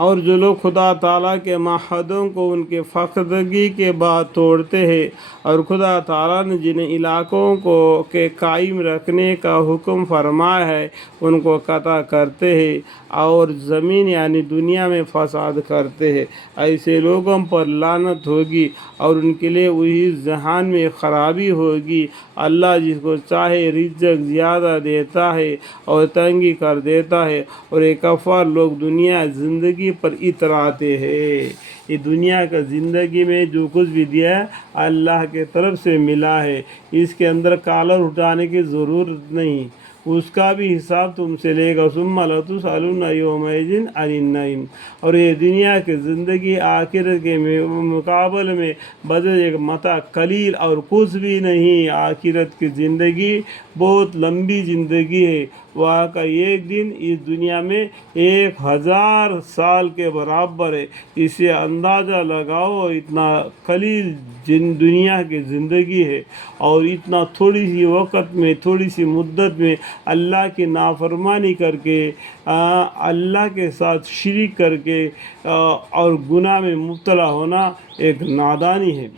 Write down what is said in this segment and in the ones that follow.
اور جو لوگ خدا تعالیٰ کے معاہدوں کو ان کے فقدگی کے بعد توڑتے ہیں اور خدا تعالیٰ نے جن علاقوں کو کے قائم رکھنے کا حکم فرمایا ہے ان کو قطع کرتے ہیں اور زمین یعنی دنیا میں فساد کرتے ہیں، ایسے لوگوں پر لعنت ہوگی اور ان کے لیے وہی جہان میں خرابی ہوگی۔ اللہ جس کو چاہے رزق زیادہ دیتا ہے اور تنگی کر دیتا ہے، اور یہ کفار لوگ دنیا زندگی پر اتراتے ہیں۔ یہ دنیا کا زندگی میں جو کچھ بھی دیا ہے اللہ کے طرف سے ملا ہے، اس کے اندر کالر اٹھانے کی ضرورت نہیں، اس کا بھی حساب تم سے لے گا۔ ثم لتسألن یومئذ عن النعیم۔ اور یہ دنیا کی زندگی آخرت کے مقابلے میں بدل ایک متاع قلیل اور کچھ بھی نہیں۔ آخرت کی زندگی بہت لمبی زندگی ہے، وہاں کا ایک دن اس دنیا میں 1000 سال کے برابر ہے۔ اسے اندازہ لگاؤ، اتنا قلیل دنیا کی زندگی ہے اور اتنا تھوڑی سی وقت میں، تھوڑی سی مدت میں اللہ کی نافرمانی کر کے، اللہ کے ساتھ شریک کر کے اور گناہ میں مبتلا ہونا ایک نادانی ہے۔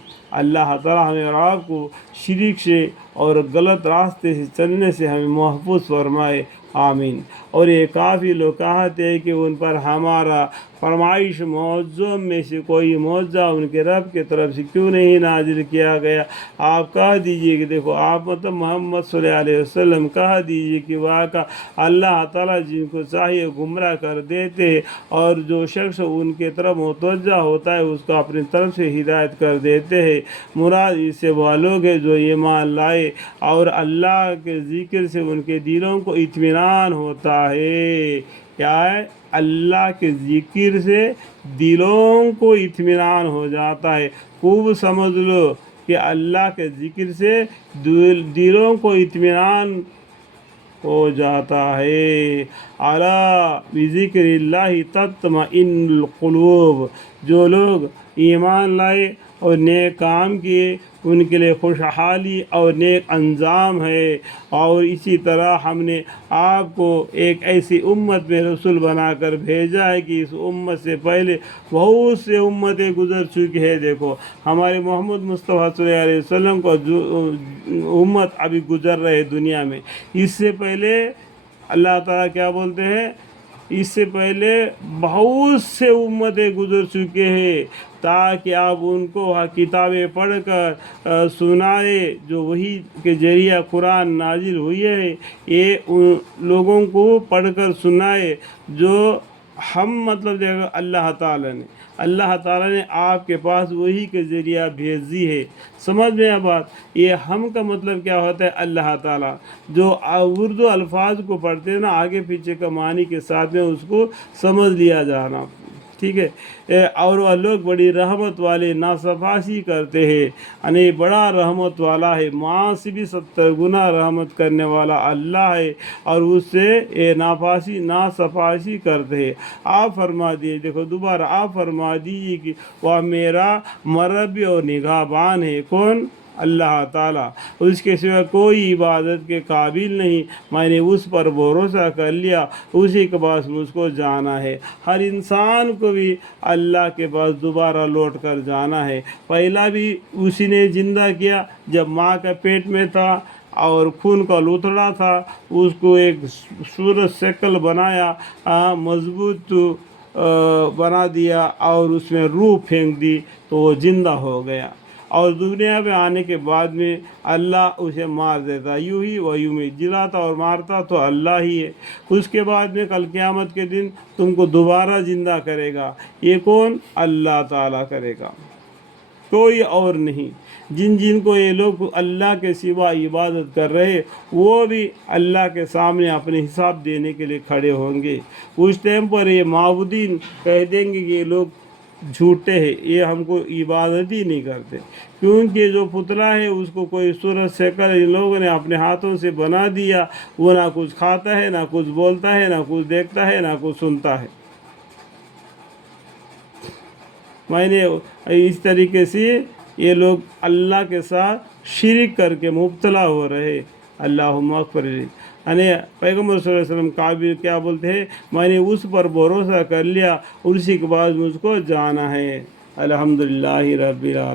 اللہ تعالیٰ ہمیں اور آپ کو شرک سے اور غلط راستے سے چلنے سے ہمیں محفوظ فرمائے، آمین۔ اور یہ کافی لوگ کہتے ہیں کہ ان پر ہمارا فرمائش معجزوں میں سے کوئی معجزہ ان کے رب کی طرف سے کیوں نہیں نازل کیا گیا؟ آپ کہہ دیجئے کہ دیکھو، آپ مطلب محمد صلی اللہ علیہ وسلم کہہ دیجئے کہ واقعہ اللہ تعالیٰ جن کو چاہیے گمراہ کر دیتے ہیں، اور جو شخص ان کے طرف متوجہ ہوتا ہے اس کو اپنی طرف سے ہدایت کر دیتے ہیں۔ مراد اس سے وہ لوگ ہیں جو ایمان لائے اور اللہ کے ذکر سے ان کے دلوں کو اطمینان ہوتا ہے۔ کیا ہے؟ اللہ کے ذکر سے دلوں کو اطمینان ہو جاتا ہے۔ خوب سمجھ لو کہ اللہ کے ذکر سے دلوں کو اطمینان ہو جاتا ہے۔ الا بذکر اللہ تطمئن القلوب۔ جو لوگ ایمان لائے اور نیک کام کیے ان کے لیے خوشحالی اور نیک انجام ہے۔ اور اسی طرح ہم نے آپ کو ایک ایسی امت میں رسول بنا کر بھیجا ہے کہ اس امت سے پہلے بہت سے امتیں گزر چکی ہیں۔ دیکھو ہمارے محمد مصطفیٰ صلی اللہ علیہ وسلم کو جو امت ابھی گزر رہے دنیا میں، اس سے پہلے اللہ تعالیٰ کیا بولتے ہیں؟ اس سے پہلے بہت سے امتیں گزر چکے ہیں، تاکہ آپ ان کو کتابیں پڑھ کر سنائے جو وحی کے ذریعہ قرآن نازل ہوئی ہے، یہ ان لوگوں کو پڑھ کر سنائے جو ہم مطلب دیکھو اللہ تعالیٰ نے آپ کے پاس وحی کے ذریعہ بھیج دی ہے۔ سمجھ میں بات؟ یہ ہم کا مطلب کیا ہوتا ہے؟ اللہ تعالیٰ جو اردو الفاظ کو پڑھتے ہیں نا، آگے پیچھے کا معنی کے ساتھ میں اس کو سمجھ لیا جانا، ٹھیک ہے۔ اور وہ لوگ بڑی رحمت والے ناصفاسی کرتے ہیں، یعنی بڑا رحمت والا ہے، ماں سے بھی 70 گنا رحمت کرنے والا اللہ ہے، اور اس سے ناصفاسی کرتے ہیں۔ آپ فرما دیجیے، دیکھو دوبارہ آپ فرما دیجیے کہ وہ میرا مربی اور نگہبان ہے۔ کون؟ اللہ تعالیٰ۔ اس کے سوا کوئی عبادت کے قابل نہیں، میں نے اس پر بھروسہ کر لیا، اسی کے پاس مجھ کو جانا ہے۔ ہر انسان کو بھی اللہ کے پاس دوبارہ لوٹ کر جانا ہے۔ پہلا بھی اسی نے زندہ کیا جب ماں کا پیٹ میں تھا اور خون کا لوتھڑا تھا، اس کو ایک صورت شکل بنایا، مضبوط بنا دیا اور اس میں روح پھینک دی تو وہ زندہ ہو گیا، اور دنیا میں آنے کے بعد میں اللہ اسے مار دیتا، یوں ہی وہ یوں ہی جلاتا اور مارتا تو اللہ ہی ہے۔ اس کے بعد میں کل قیامت کے دن تم کو دوبارہ زندہ کرے گا۔ یہ کون؟ اللہ تعالیٰ کرے گا، کوئی اور نہیں۔ جن کو یہ لوگ اللہ کے سوا عبادت کر رہے، وہ بھی اللہ کے سامنے اپنے حساب دینے کے لیے کھڑے ہوں گے۔ اس ٹائم پر یہ معبودین کہہ دیں گے کہ یہ لوگ جھوٹے ہیں، یہ ہم کو عبادت ہی نہیں کرتے، کیونکہ جو پتلا ہے اس کو کوئی صورت شکل ان لوگوں نے اپنے ہاتھوں سے بنا دیا، وہ نہ کچھ کھاتا ہے، نہ کچھ بولتا ہے، نہ کچھ دیکھتا ہے، نہ کچھ سنتا ہے۔ میں نے اس طریقے سے یہ لوگ اللہ کے ساتھ شرک کر کے مبتلا ہو رہے۔ اللہم اغفر لی۔ یعنی پیغمبر صلی اللہ علیہ وسلم کعب کیا بولتے ہیں، میں نے اس پر بھروسہ کر لیا، اسی کے بعد مجھ کو جانا ہے۔ الحمدللہ رب العالمین۔